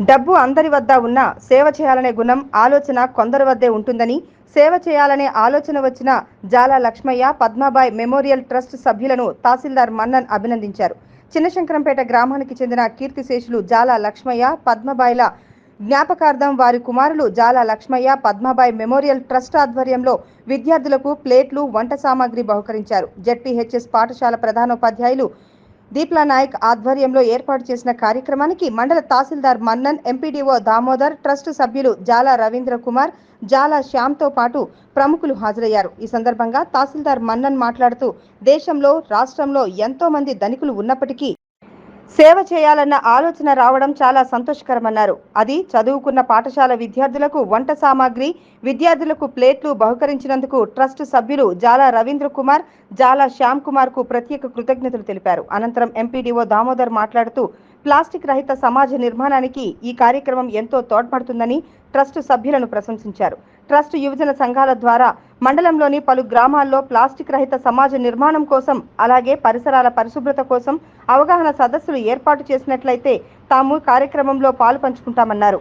డబ్బు అందరి వద్ద ఉన్న సేవ చేయాలనే గుణం ఆలోచన కొందరి వద్దే ఉంటుందని, సేవ చేయాలనే ఆలోచన వచ్చిన జాల లక్ష్మయ్య పద్మాబాయి మెమోరియల్ ట్రస్ట్ సభ్యులను తహసీల్దార్ మన్నన్ అభినందించారు. చిన్నశంకరంపేట గ్రామానికి చెందిన కీర్తిశేషులు జాల లక్ష్మయ్య పద్మబాయిల జ్ఞాపకార్థం వారి కుమారులు జాల లక్ష్మయ్య పద్మబాయి మెమోరియల్ ట్రస్ట్ ఆధ్వర్యంలో విద్యార్థులకు ప్లేట్లు, వంట సామాగ్రి బహుకరించారు. జెడ్పీహెచ్ఎస్ పాఠశాల ప్రధానోపాధ్యాయులు దీప్లా నాయక్ ఆధ్వర్యంలో ఏర్పాటు చేసిన కార్యక్రమానికి మండల తహసీల్దార్ మన్నన్, ఎంపీడీఓ దామోదర్, ట్రస్ట్ సభ్యులు జాల రవీంద్ర కుమార్, జాల శ్యామ్తో పాటు ప్రముఖులు హాజరయ్యారు. ఈ సందర్భంగా తహసీల్దార్ మన్నన్ మాట్లాడుతూ, దేశంలో, రాష్ట్రంలో ఎంతో మంది ధనికులు ఉన్నప్పటికీ సేవ చేయాలన్న ఆలోచన రావడం చాలా సంతోషకరమన్నారు. అది చదువుకున్న పాఠశాల విద్యార్థులకు వంట సామాగ్రి, విద్యార్థులకు ప్లేట్లు బహుకరించినందుకు ట్రస్ట్ సభ్యులు జాల రవీంద్ర కుమార్, జాల శ్యామ్ కుమార్ కు ప్రత్యేక కృతజ్ఞతలు తెలిపారు. అనంతరం ఎంపీడీఓ దామోదర్ మాట్లాడుతూ, ప్లాస్టిక్ రహిత సమాజ నిర్మాణానికి ఈ కార్యక్రమం ఎంతో తోడ్పడుతుందని ట్రస్ట్ సభ్యులను ప్రశంసించారు. ట్రస్ట్ యువజన సంఘాల ద్వారా మండలంలోని పలు గ్రామాల్లో ప్లాస్టిక్ రహిత సమాజ నిర్మాణం కోసం, అలాగే పరిసరాల పరిశుభ్రత కోసం అవగాహన సదస్సులు ఏర్పాటు చేసినట్లయితే తాము కార్యక్రమంలో పాలు పంచుకుంటామన్నారు.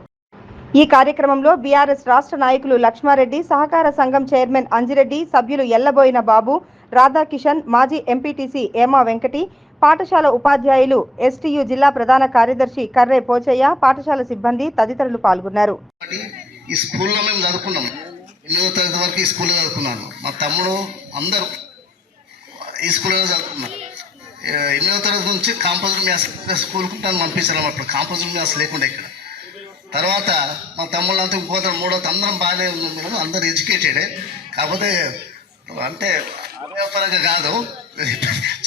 ఈ కార్యక్రమంలో బీఆర్ఎస్ రాష్ట్ర నాయకులు లక్ష్మారెడ్డి, సహకార సంఘం చైర్మన్ అంజిరెడ్డి, సభ్యులు ఎల్లబోయిన బాబు, రాధాకిషన్, మాజీ ఎంపీటీసీ ఏమా వెంకటి, పాఠశాల ఉపాధ్యాయులు, ఎస్టీయు జిల్లా ప్రధాన కార్యదర్శి కర్రే పోచయ్య, పాఠశాల సిబ్బంది తదితరులు పాల్గొన్నారు. ఈ స్కూల్లో మేము చదువుకున్నాం. 8వ తరగతి వరకు ఈ స్కూల్లో చదువుకున్నాను. మా తమ్ముడు అందరూ ఈ స్కూల్లో చదువుకున్నారు. 8వ తరగతి నుంచి కాంపోజిట్ మ్యాథ్స్ స్కూల్కి నన్ను పంపించాను. అప్పుడు కాంపోజిట్ మ్యాథ్స్ లేకుండా ఇక్కడ. తర్వాత మా తమ్ముళ్ళంతా ఇంకోతర 3వ అందరం బాగానే ఉన్నాం, అందరూ ఎడ్యుకేటెడే. కాకపోతే అంటే పరంగా కాదు,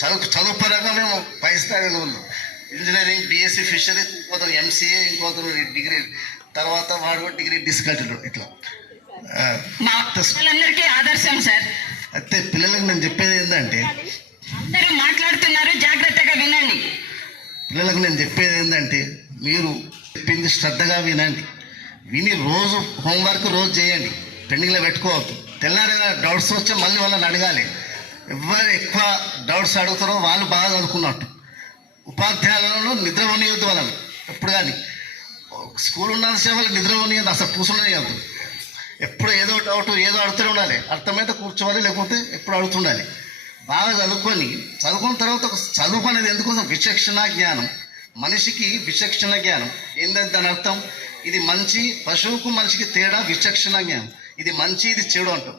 చదువు పరంగా మేము పై స్థాయిలో ఉన్నాం. ఇంజనీరింగ్, బీఎస్సీ ఫిషరీ, ఇంకోతరు ఎంసీఏ, ఇంకోతరు డిగ్రీ, తర్వాత వాడు డిగ్రీ డిస్కంటిన్యూ. ఇట్లా పిల్లలందరికీ ఆదర్శం సార్. అయితే పిల్లలకు నేను చెప్పేది ఏంటంటే, అందరూ మాట్లాడుతున్నారు, జాగ్రత్తగా వినండి. పిల్లలకు నేను చెప్పేది ఏంటంటే, మీరు చెప్పింది శ్రద్ధగా వినండి. విని రోజు హోంవర్క్ రోజు చేయండి, పెండింగ్లో పెట్టుకోవద్దు. తెల్లారైనా డౌట్స్ వచ్చే మళ్ళీ వాళ్ళని అడగాలి. ఎవరు ఎక్కువ డౌట్స్ అడుగుతారో వాళ్ళు బాగా చదువుకున్నట్టు. ఉపాధ్యాయులను నిద్ర పోనీయొద్దు వాళ్ళని ఎప్పుడు. కానీ స్కూల్ ఉన్నంతసేపు వాళ్ళకి నిద్ర పోనీయద్దు, అసలు కూర్చునేయద్దు. ఎప్పుడు ఏదో డౌట్ ఏదో అడుగుతూనే ఉండాలి. అర్థమైతే కూర్చోవాలి, లేకపోతే ఎప్పుడు అడుగుతుండాలి. బాగా చదువుకున్న తర్వాత చదువు అనేది ఎందుకోసం? విచక్షణ జ్ఞానం. మనిషికి విచక్షణ జ్ఞానం ఏంటంటే దాని అర్థం, ఇది మంచి, పశువుకు మనిషికి తేడా విచక్షణ జ్ఞానం. ఇది మంచి, ఇది చెడు అంటాం.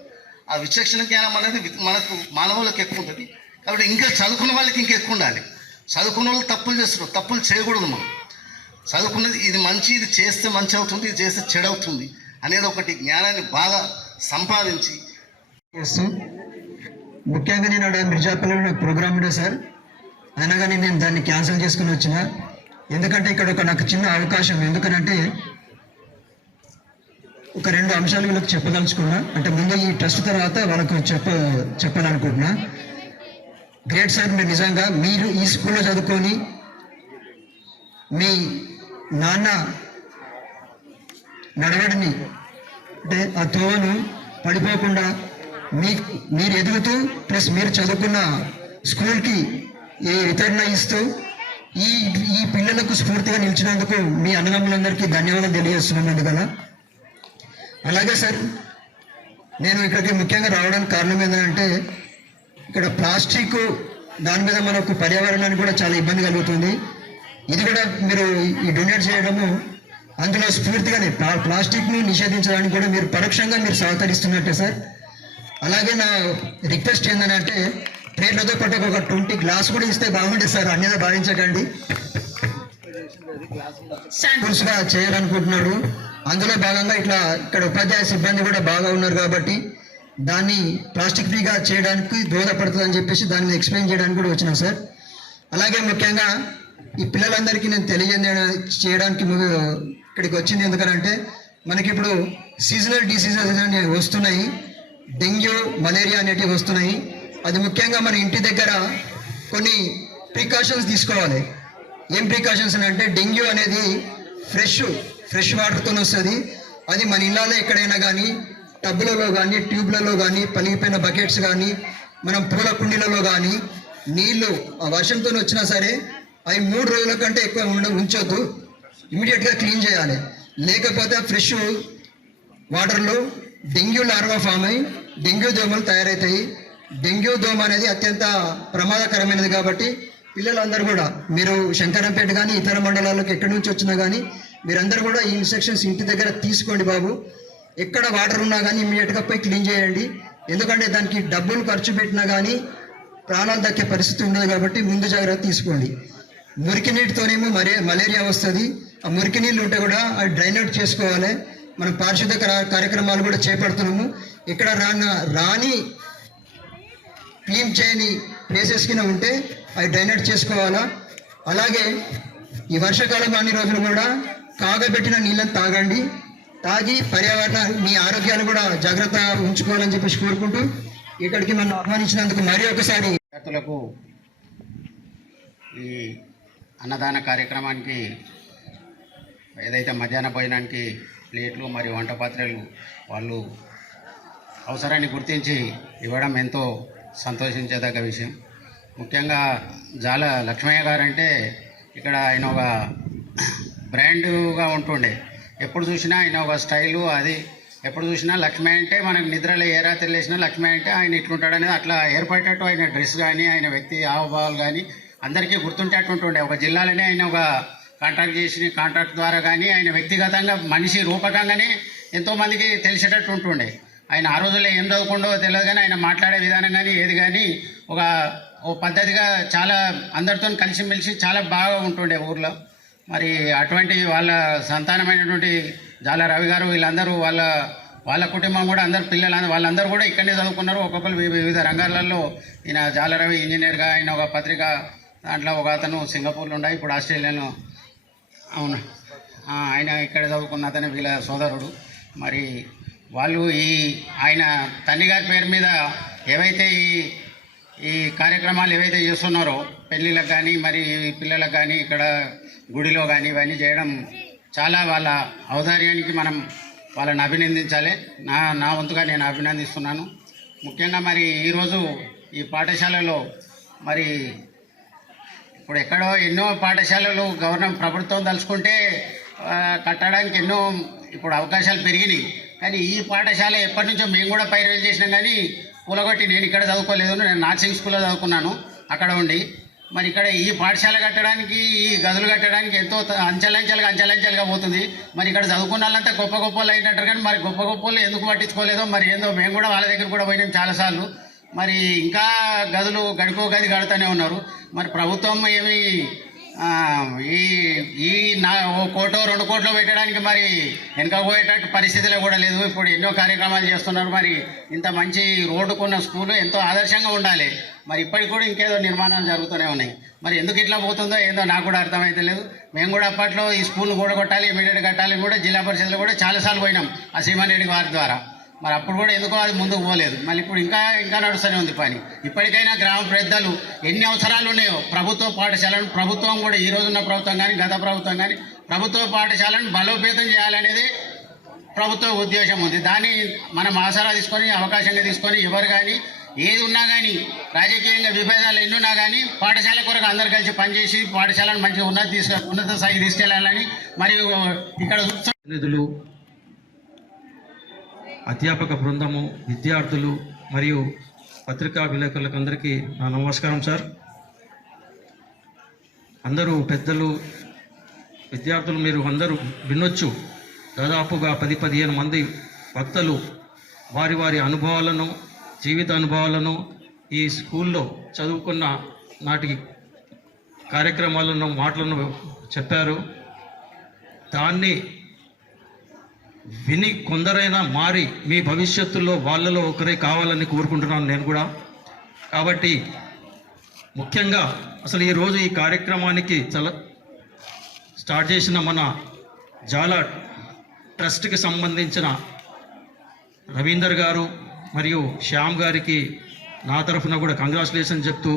ఆ విచక్షణ జ్ఞానం అనేది మనకు మానవులకు ఎక్కువ ఉంటుంది. కాబట్టి ఇంకా చదువుకున్న వాళ్ళకి ఇంకా ఎక్కువ ఉండాలి. చదువుకున్న వాళ్ళు తప్పులు చేస్తున్నారు, తప్పులు చేయకూడదు. మనం చదువుకున్నది ఇది మంచి, ఇది చేస్తే మంచి అవుతుంది, ఇది చేస్తే చెడు అవుతుంది అనేది ఒకటి జ్ఞానాన్ని బాగా సంపాదించి చేస్తూ, ముఖ్యంగా నేను మిర్జాపల్లిలో నాకు ప్రోగ్రామ్ ఉండే సార్. అయినా కానీ నేను దాన్ని క్యాన్సిల్ చేసుకుని వచ్చిన. ఎందుకంటే ఇక్కడ నాకు చిన్న అవకాశం. ఎందుకనంటే ఒక 2 అంశాలు వీళ్ళకి చెప్పదలుచుకున్నా. అంటే ముందు ఈ ట్రస్ట్ తర్వాత వాళ్ళకు చెప్పాలనుకుంటున్నా. గ్రేట్ సార్, మీరు నిజంగా మీరు ఈ స్కూల్లో చదువుకొని మీ నాన్న నడవడిని, అంటే ఆ తోవను పడిపోకుండా మీరు ఎదుగుతూ, ప్లస్ మీరు చదువుకున్న స్కూల్కి ఏ వితరణ ఇస్తూ ఈ పిల్లలకు స్ఫూర్తిగా నిలిచినందుకు మీ అన్నదమ్ములందరికీ ధన్యవాదాలు తెలియజేస్తున్నాను కదా. అలాగే సార్, నేను ఇక్కడికి ముఖ్యంగా రావడానికి కారణం ఏంటంటే, ఇక్కడ ప్లాస్టిక్ దాని మీద మనకు పర్యావరణానికి కూడా చాలా ఇబ్బంది కలుగుతుంది. ఇది కూడా మీరు ఈ డొనేట్ చేయడము అందులో స్ఫూర్తిగానే ప్లాస్టిక్ని నిషేధించడానికి కూడా మీరు పరోక్షంగా మీరు సహకరిస్తున్నట్టే సార్. అలాగే నా రిక్వెస్ట్ ఏంటంటే, ప్లేట్లతో పాటు ఒక 20 గ్లాస్ కూడా ఇస్తే బాగుంటుంది సార్. అన్యదా భావించకండి. పులుసుగా చేయాలనుకుంటున్నాడు. అందులో భాగంగా ఇక్కడ ఉపాధ్యాయ సిబ్బంది కూడా బాగా ఉన్నారు కాబట్టి దాన్ని ప్లాస్టిక్ ఫ్రీగా చేయడానికి దోహదపడుతుంది అని చెప్పేసి దాన్ని ఎక్స్ప్లెయిన్ చేయడానికి కూడా వచ్చినాం సార్. అలాగే ముఖ్యంగా ఈ పిల్లలందరికీ నేను చేయడానికి ఇక్కడికి వచ్చింది ఎందుకనంటే, మనకి ఇప్పుడు సీజనల్ డిసీజెస్ అనేవి వస్తున్నాయి. డెంగ్యూ, మలేరియా అనేటివి వస్తున్నాయి. అది ముఖ్యంగా మన ఇంటి దగ్గర కొన్ని ప్రికాషన్స్ తీసుకోవాలి. ఏం ప్రికాషన్స్ అంటే, డెంగ్యూ అనేది ఫ్రెష్ వాటర్తో వస్తుంది. అది మన ఇళ్ళలో ఎక్కడైనా కానీ, టబ్బులలో కానీ, ట్యూబ్లలో కానీ, పలిగిపోయిన బకెట్స్ కానీ, మనం పూల కుండీలలో కానీ నీళ్లు వర్షంతో వచ్చినా సరే అవి 3 రోజుల కంటే ఎక్కువ ఉంచొద్దు. ఇమీడియట్గా క్లీన్ చేయాలి. లేకపోతే ఫ్రెష్ వాటర్లో డెంగ్యూ లార్వా ఫామ్ అయి డెంగ్యూ దోమలు తయారవుతాయి. డెంగ్యూ దోమ అనేది అత్యంత ప్రమాదకరమైనది కాబట్టి పిల్లలందరూ కూడా, మీరు శంకరంపేట కానీ ఇతర మండలాలకు ఎక్కడి నుంచి వచ్చినా కానీ మీరందరూ కూడా ఈ ఇన్స్ట్రక్షన్స్ ఇంటి దగ్గర తీసుకోండి బాబు. ఎక్కడ వాటర్ ఉన్నా కానీ ఇమీడియట్గా పోయి క్లీన్ చేయండి. ఎందుకంటే దానికి డబ్బులు ఖర్చు పెట్టినా కానీ ప్రాణాలు దక్కే పరిస్థితి ఉండదు కాబట్టి ముందు జాగ్రత్త తీసుకోండి. మురికి నీటితోనేమో మలేరియా వస్తుంది. ఆ మురికి నీళ్ళు ఉంటే కూడా అది డ్రైన్ అవుట్ చేసుకోవాలి. మనం పారిశుద్ధ కార్యక్రమాలు కూడా చేపడుతున్నాము. ఇక్కడ రాని క్లీన్ చేయని ప్లేసెస్ కింద ఉంటే అవి డ్రైన్ అవుట్ చేసుకోవాలా. అలాగే ఈ వర్షాకాలం అన్ని రోజులు కూడా కాగబెట్టిన నీళ్ళని తాగండి. తాగి పర్యావరణ మీ ఆరోగ్యాలు కూడా జాగ్రత్త ఉంచుకోవాలని చెప్పేసి కోరుకుంటూ ఇక్కడికి మనం ఆహ్వానించినందుకు మరి ఒకసారి విద్యార్థులకు ఈ అన్నదాన కార్యక్రమానికి ఏదైతే మధ్యాహ్న భోజనానికి ప్లేట్లు మరియు వంట పాత్రలు వాళ్ళు అవసరాన్ని గుర్తించి ఇవ్వడం ఎంతో సంతోషించేదగ్గ విషయం. ముఖ్యంగా జాల లక్ష్మయ్య గారు అంటే ఇక్కడ ఆయన ఒక బ్రాండ్గా ఉంటుండే. ఎప్పుడు చూసినా ఆయన ఒక స్టైలు, అది ఎప్పుడు చూసినా లక్ష్మీ అంటే మనకు నిద్రలో ఏ రాత్రి లేచినా లక్ష్మీ అంటే ఆయన ఇట్లుంటాడనేది అట్లా ఏర్పడేటట్టు ఆయన డ్రెస్ కానీ ఆయన వ్యక్తి హావభావాలు కానీ అందరికీ గుర్తుంటేట్టు ఉంటుండే. ఒక జిల్లాలోనే ఆయన ఒక కాంట్రాక్ట్ ద్వారా కానీ ఆయన వ్యక్తిగతంగా మనిషి రూపకంగానే ఎంతోమందికి తెలిసేటట్టు ఉంటుండే. ఆయన ఆ రోజుల్లో ఏం చదువుకుండో తెలియదు కానీ ఆయన మాట్లాడే విధానం కానీ ఏది కానీ ఓ పద్ధతిగా చాలా అందరితో కలిసిమెలిసి చాలా బాగా ఉంటుండే ఊర్లో. మరి అటువంటి వాళ్ళ సంతానమైనటువంటి జాల రవి గారు వీళ్ళందరూ వాళ్ళ కుటుంబం కూడా అందరు పిల్లలు వాళ్ళందరూ కూడా ఇక్కడనే చదువుకున్నారు. ఒక్కొక్కరు వివిధ రంగాలలో. ఈయన జాల రవి ఇంజనీర్గా, ఆయన ఒక పత్రిక దాంట్లో ఒక అతను సింగపూర్లో ఉండే, ఇప్పుడు ఆస్ట్రేలియాలో అవును ఆయన ఇక్కడ చదువుకున్న అతను వీళ్ళ సోదరుడు. మరి వాళ్ళు ఆయన తండ్రి గారి పేరు మీద ఏవైతే ఈ కార్యక్రమాలు ఏవైతే చేస్తున్నారో పెళ్ళిళ్ళకు కానీ మరి పిల్లలకు కానీ ఇక్కడ గుడిలో కానీ ఇవన్నీ చేయడం చాలా వాళ్ళ ఔదార్యానికి మనం వాళ్ళని అభినందించాలి. నా వంతుగా నేను అభినందిస్తున్నాను. ముఖ్యంగా మరి ఈరోజు ఈ పాఠశాలలో మరి ఇప్పుడు ఎక్కడో ఎన్నో పాఠశాలలు ప్రభుత్వం తలుచుకుంటే కట్టడానికి ఎన్నో ఇప్పుడు అవకాశాలు పెరిగినాయి. కానీ ఈ పాఠశాల ఎప్పటి నుంచో మేము కూడా పైరవీలు చేసినాం కానీ కూలగొట్టి, నేను ఇక్కడ చదువుకోలేదు, నేను నర్సింగ్ స్కూల్లో చదువుకున్నాను అక్కడ ఉండి. మరి ఇక్కడ ఈ పాఠశాల కట్టడానికి, ఈ గదులు కట్టడానికి ఎంతో అంచెలంచెలుగా పోతుంది. మరి ఇక్కడ చదువుకున్న వాళ్ళంతా గొప్ప గొప్పలు అయినట్టు కానీ మరి గొప్ప గొప్పలు ఎందుకు పట్టించుకోలేదో మరి ఏందో. మేము కూడా వాళ్ళ దగ్గర కూడా పోయినాం చాలాసార్లు. మరి ఇంకా గదులు గడికో గది కడుతూనే ఉన్నారు. మరి ప్రభుత్వం ఏమి ఓ కోటో 2 కోట్లు పెట్టడానికి మరి వెనకపోయేటట్టు పరిస్థితిలో కూడా లేదు. ఇప్పుడు ఎన్నో కార్యక్రమాలు చేస్తున్నారు. మరి ఇంత మంచి రోడ్డుకున్న స్కూలు ఎంతో ఆదర్శంగా ఉండాలి. మరి ఇప్పటికి కూడా ఇంకేదో నిర్మాణాలు జరుగుతూనే ఉన్నాయి. మరి ఎందుకు ఇట్లా పోతుందో ఏందో నాకు కూడా అర్థమైతే లేదు. మేము కూడా అప్పట్లో ఈ స్కూల్ కూడా కొట్టాలి, ఇమీడియట్ కట్టాలి కూడా జిల్లా పరిషత్లో కూడా చాలాసార్లు పోయినాం ఆ శ్రీమాన్ రెడ్డి వారి ద్వారా. మరి అప్పుడు కూడా ఎందుకో అది ముందుకు పోలేదు. మళ్ళీ ఇప్పుడు ఇంకా నడుస్తూనే ఉంది పని. ఇప్పటికైనా గ్రామ పెద్దలు ఎన్ని అవసరాలు ఉన్నాయో ప్రభుత్వ పాఠశాలను, ప్రభుత్వం కూడా ఈ రోజున్న ప్రభుత్వం కానీ గత ప్రభుత్వం కానీ ప్రభుత్వ పాఠశాలను బలోపేతం చేయాలనేది ప్రభుత్వ ఉద్దేశం ఉంది. దాన్ని మనం ఆసరా తీసుకొని, అవకాశంగా తీసుకొని ఎవరు కానీ ఏది ఉన్నా కానీ రాజకీయంగా విభేదాలు ఎన్నున్నా కానీ పాఠశాల కొరకు అందరు కలిసి పనిచేసి పాఠశాలను మంచిగా ఉన్నత స్థాయికి తీసుకెళ్లాలని మరియు ఇక్కడ నిధులు, అధ్యాపక బృందము, విద్యార్థులు మరియు పత్రికా విలేకరులకు అందరికీ నా నమస్కారం సార్. అందరూ పెద్దలు, విద్యార్థులు మీరు అందరూ వినొచ్చు. దాదాపుగా 10-15 మంది వక్తలు వారి అనుభవాలను, జీవిత అనుభవాలను, ఈ స్కూల్లో చదువుకున్న నాటి కార్యక్రమాలను, మాటలను చెప్పారు. దాన్ని విని కొందరైనా మారి మీ భవిష్యత్తులో వాళ్ళలో ఒకరే కావాలని కోరుకుంటున్నాను నేను కూడా. కాబట్టి ముఖ్యంగా అసలు ఈరోజు ఈ కార్యక్రమానికి స్టార్ట్ చేసిన మన జాల ట్రస్ట్కి సంబంధించిన రవీందర్ గారు మరియు శ్యామ్ గారికి నా తరఫున కూడా కంగ్రాచులేషన్ చెప్తూ,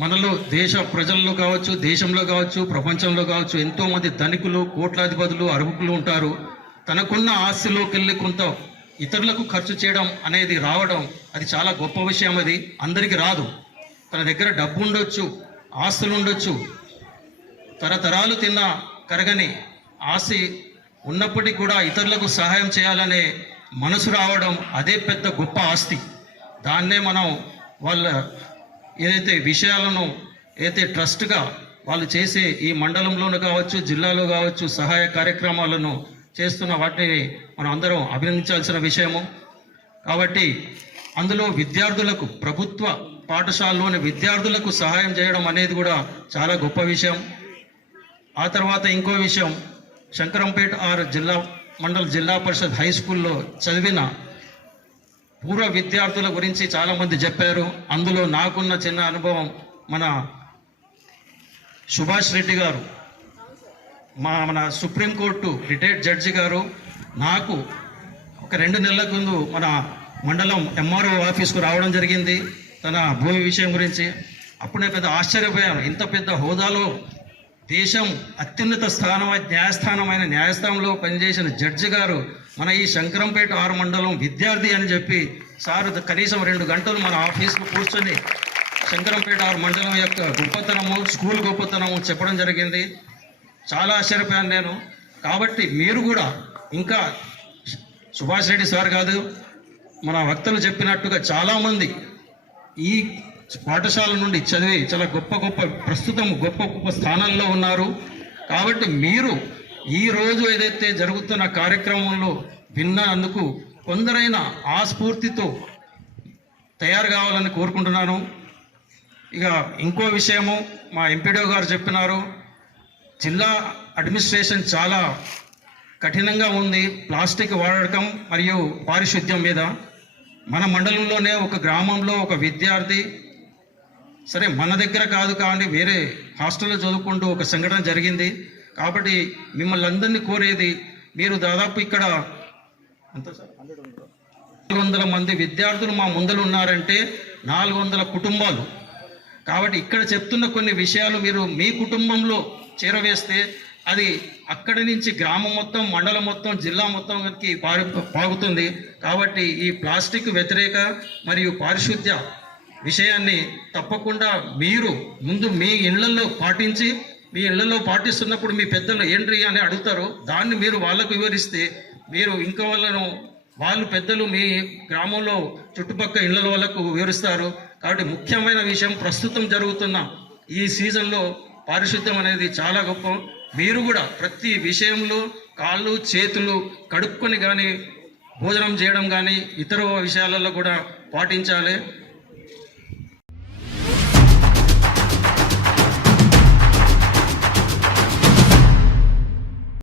మనలో దేశ ప్రజల్లో కావచ్చు, దేశంలో కావచ్చు, ప్రపంచంలో కావచ్చు ఎంతోమంది ధనికులు, కోట్లాధిపతులు, అర్హులు ఉంటారు. తనకున్న ఆస్తిలోకి వెళ్ళి కొంత ఇతరులకు ఖర్చు చేయడం అనేది రావడం అది చాలా గొప్ప విషయం. అది అందరికీ రాదు. తన దగ్గర డబ్బు ఉండొచ్చు, ఆస్తులు ఉండొచ్చు, తరతరాలు తిన్న కరగని ఆశి ఉన్నప్పటికీ కూడా ఇతరులకు సహాయం చేయాలనే మనసు రావడం అదే పెద్ద గొప్ప ఆస్తి. దాన్నే మనం వాళ్ళ ఏదైతే విషయాలను ఏదైతే ట్రస్ట్గా వాళ్ళు చేసే ఈ మండలంలోనూ కావచ్చు, జిల్లాలో కావచ్చు, సహాయ కార్యక్రమాలను చేస్తున్న వాటిని మనం అందరం అభినందించాల్సిన విషయము. కాబట్టి అందులో విద్యార్థులకు, ప్రభుత్వ పాఠశాలలోని విద్యార్థులకు సహాయం చేయడం అనేది కూడా చాలా గొప్ప విషయం. ఆ తర్వాత ఇంకో విషయం, శంకరంపేట జిల్లా పరిషత్ హై స్కూల్లో చదివిన పూర్వ విద్యార్థుల గురించి చాలామంది చెప్పారు. అందులో నాకున్న చిన్న అనుభవం, మన సుభాష్ రెడ్డి గారు, మన సుప్రీంకోర్టు రిటైర్డ్ జడ్జి గారు నాకు ఒక 2 నెలల ముందు మన మండలం ఎంఆర్ఓ ఆఫీస్కు రావడం జరిగింది తన భూమి విషయం గురించి. అప్పుడే పెద్ద ఆశ్చర్యపోయాను. ఇంత పెద్ద హోదాలో దేశం అత్యున్నత న్యాయస్థానమైన న్యాయస్థానంలో పనిచేసిన జడ్జి గారు మన ఈ శంకరంపేట 6 మండలం విద్యార్థి అని చెప్పి సార్ కనీసం 2 గంటలు మన ఆఫీస్కు కూర్చొని శంకరంపేట 6 మండలం యొక్క గొప్పతనము, స్కూల్ గొప్పతనము చెప్పడం జరిగింది. చాలా ఆశ్చర్యపోయాను నేను. కాబట్టి మీరు కూడా ఇంకా సుభాష్ రెడ్డి సార్ కాదు, మన వక్తలు చెప్పినట్టుగా చాలామంది ఈ పాఠశాల నుండి చదివి చాలా ప్రస్తుతం గొప్ప స్థానాల్లో ఉన్నారు. కాబట్టి మీరు ఈరోజు ఏదైతే జరుగుతున్న కార్యక్రమంలో విన్నందుకు కొందరైనా ఆ స్ఫూర్తితో తయారు కావాలని కోరుకుంటున్నాను. ఇక ఇంకో విషయము, మా ఎంపీడీఓ గారు చెప్పినారు, జిల్లా అడ్మినిస్ట్రేషన్ చాలా కఠినంగా ఉంది ప్లాస్టిక్ వాడకం మరియు పారిశుద్ధ్యం మీద. మన మండలంలోనే ఒక గ్రామంలో ఒక విద్యార్థి, సరే మన దగ్గర కాదు కానీ వేరే హాస్టల్లో చదువుకుంటూ ఒక సంఘటన జరిగింది. కాబట్టి మిమ్మల్ని అందరినీ కోరేది, మీరు దాదాపు ఇక్కడ 400 మంది విద్యార్థులు మా ముందలు ఉన్నారంటే 400 కుటుంబాలు. కాబట్టి ఇక్కడ చెప్తున్న కొన్ని విషయాలు మీరు మీ కుటుంబంలో చేరవేస్తే అది అక్కడి నుంచి గ్రామం మొత్తం, మండలం మొత్తం, జిల్లా మొత్తంకి పాగుతుంది. కాబట్టి ఈ ప్లాస్టిక్ వ్యతిరేక మరియు పారిశుద్ధ్య విషయాన్ని తప్పకుండా మీరు ముందు మీ ఇళ్లలో పాటించి, మీ ఇళ్లలో పాటిస్తున్నప్పుడు మీ పెద్దలు ఏంటి అని అడుగుతారు, దాన్ని మీరు వాళ్ళకు వివరిస్తే మీరు ఇంకా వాళ్ళు పెద్దలు మీ గ్రామంలో చుట్టుపక్కల ఇళ్ల వాళ్ళకు వివరిస్తారు. కాబట్టి ముఖ్యమైన విషయం, ప్రస్తుతం జరుగుతున్న ఈ సీజన్లో పారిశుద్ధ్యం అనేది చాలా గొప్ప. మీరు కూడా ప్రతి విషయంలో కాళ్ళు చేతులు కడుక్కొని కానీ భోజనం చేయడం కానీ ఇతర విషయాలలో కూడా పాటించాలి.